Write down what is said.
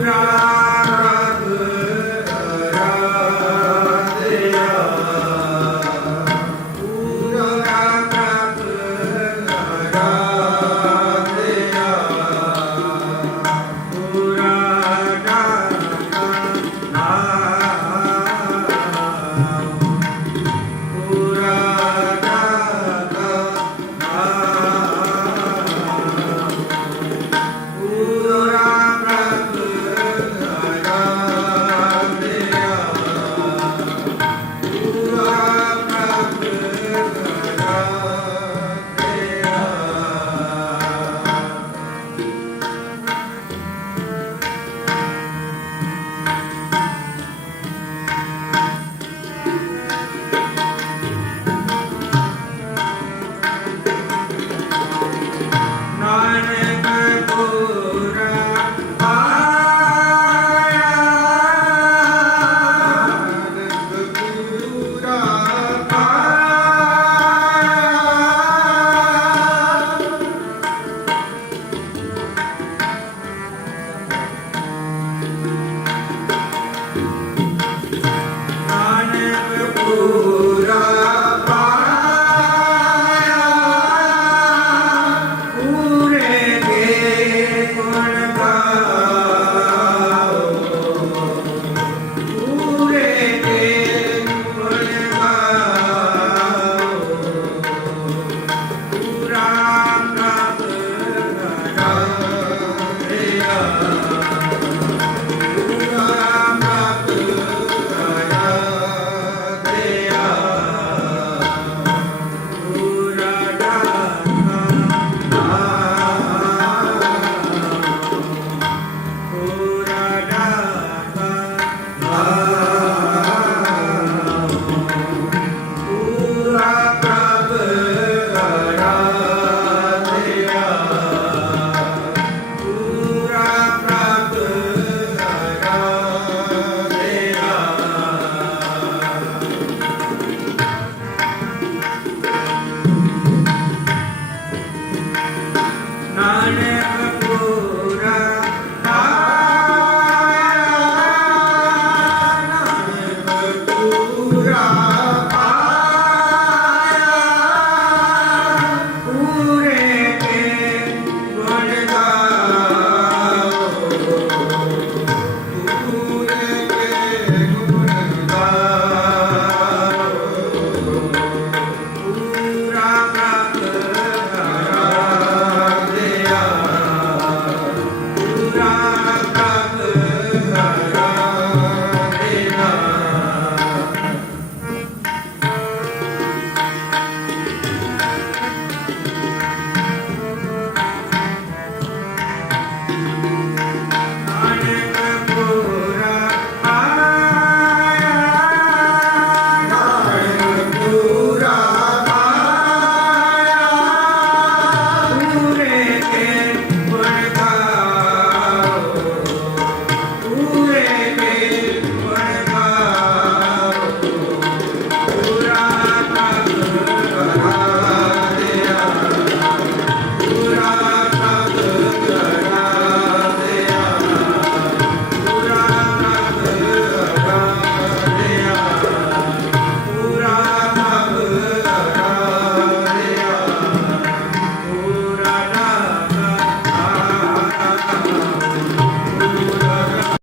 Sangram.